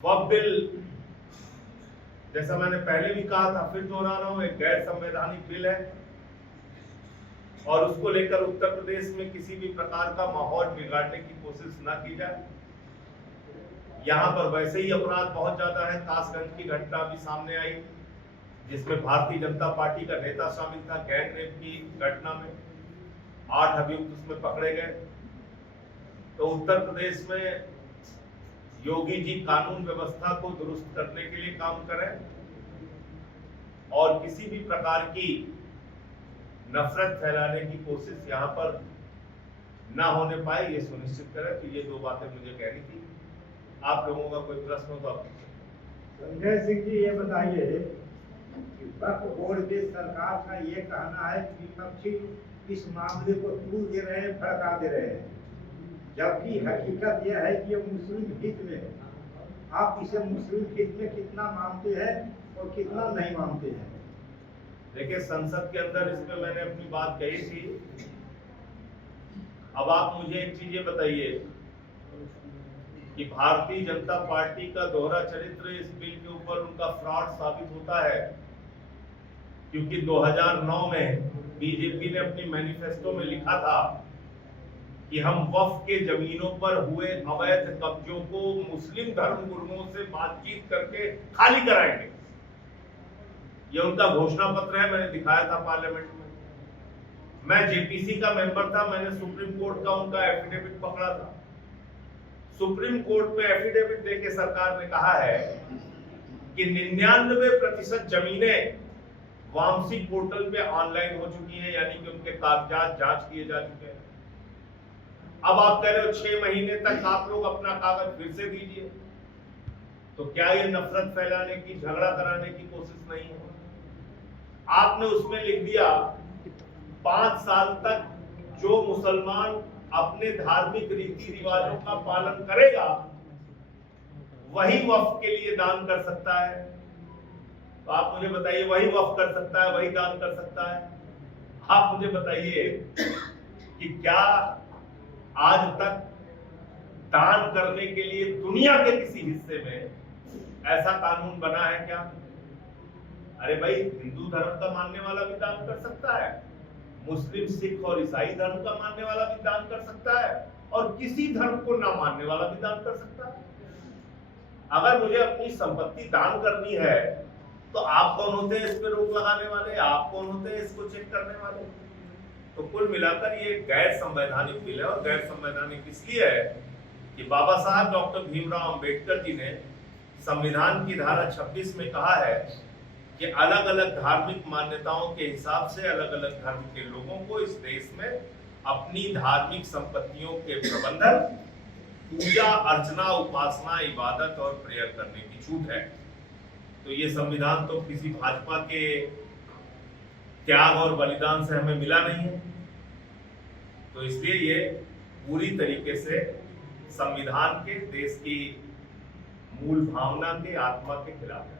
वक्फ bill, जैसा मैंने पहले भी कहा था, फिर दोहरा रहा हूं, एक गैर संवैधानिक बिल है और उसको लेकर उत्तर प्रदेश में किसी भी प्रकार का माहौल बिगाड़ने की कोशिश न की जाए। यहाँ पर वैसे ही अपराध बहुत ज्यादा है। कासगंज की घटना भी सामने आई जिसमें भारतीय जनता पार्टी का नेता शामिल था। गैंग रेप की घटना में 8 अभियुक्त उसमें पकड़े गए। तो उत्तर प्रदेश में योगी जी कानून व्यवस्था को दुरुस्त करने के लिए काम करें और किसी भी प्रकार की नफरत फैलाने की कोशिश यहाँ पर ना होने पाए, ये सुनिश्चित करें। तो ये 2 बातें मुझे कहनी थी। आप लोगों का कोई प्रश्न हो तो आप संजय सिंह जी, ये बताइए कि वक्फ बोर्ड की सरकार का ये कहना है कि विपक्षी इस मामले को तूल दे रहे हैं, भड़का दे रहे हैं, जबकि हकीकत यह है कि ये मुस्लिम हित में है। आप इसे मुस्लिम हित में कितना मानते हैं और कितना नहीं मानते हैं? देखिए, संसद के अंदर इसमें मैंने अपनी बात कही थी। अब आप मुझे एक चीज ये बताइए कि भारतीय जनता पार्टी का दोहरा चरित्र इस बिल के ऊपर उनका फ्रॉड साबित होता है, क्योंकि 2009 में बीजेपी ने अपनी मैनिफेस्टो में लिखा था कि हम वक्फ के जमीनों पर हुए अवैध कब्जों को मुस्लिम धर्म गुरुओं से बातचीत करके खाली कराएंगे। यह उनका घोषणा पत्र है, मैंने दिखाया था पार्लियामेंट में। मैं जेपीसी का मेंबर था, मैंने सुप्रीम कोर्ट का उनका एफिडेविट पकड़ा था। सुप्रीम कोर्ट में एफिडेविट देके सरकार ने कहा है कि 99% जमीनें वामसी पोर्टल पे ऑनलाइन हो चुकी हैं, यानी कि उनके कागजात जांच किए जा चुके हैं। अब आप कह रहे हो 6 महीने तक आप लोग अपना कागज फिर से दीजिए, तो क्या ये नफरत फैलाने की, झगड़ा कराने की कोशिश नहीं है? आपने उसमें लिख दिया 5 साल तक जो मुसलमान अपने धार्मिक रीति रिवाजों का पालन करेगा वही वक्फ के लिए दान कर सकता है। तो आप मुझे बताइए, वही वक्फ कर सकता है, वही दान कर सकता है? आप मुझे बताइए कि क्या आज तक दान करने के लिए दुनिया के किसी हिस्से में ऐसा कानून बना है क्या? अरे भाई, हिंदू धर्म का मानने वाला भी दान कर सकता है, मुस्लिम, सिख और ईसाई धर्म का मानने वाला भी दान कर सकता है, और किसी धर्म को ना मानने वाला भी दान कर सकता है। अगर मुझे अपनी संपत्ति दान करनी है तो आप कौन होते हैं इस पे रोक लगाने वाले? आप कौन होते हैं इसको चेक करने वाले? तो कुल मिलाकर ये गैर संवैधानिक बिल है। और गैर संवैधानिक इसलिए है कि बाबा साहब डॉक्टर भीमराव अंबेडकर जी ने संविधान की धारा 26 में कहा है कि अलग अलग धार्मिक मान्यताओं के हिसाब से अलग अलग धर्म के लोगों को इस देश में अपनी धार्मिक संपत्तियों के प्रबंधन, पूजा अर्चना, उपासना, इबादत और प्रेयर करने की छूट है। तो ये संविधान तो किसी भाजपा के त्याग और बलिदान से हमें मिला नहीं है। तो इसलिए ये पूरी तरीके से संविधान के, देश की मूल भावना के, आत्मा के खिलाफ है।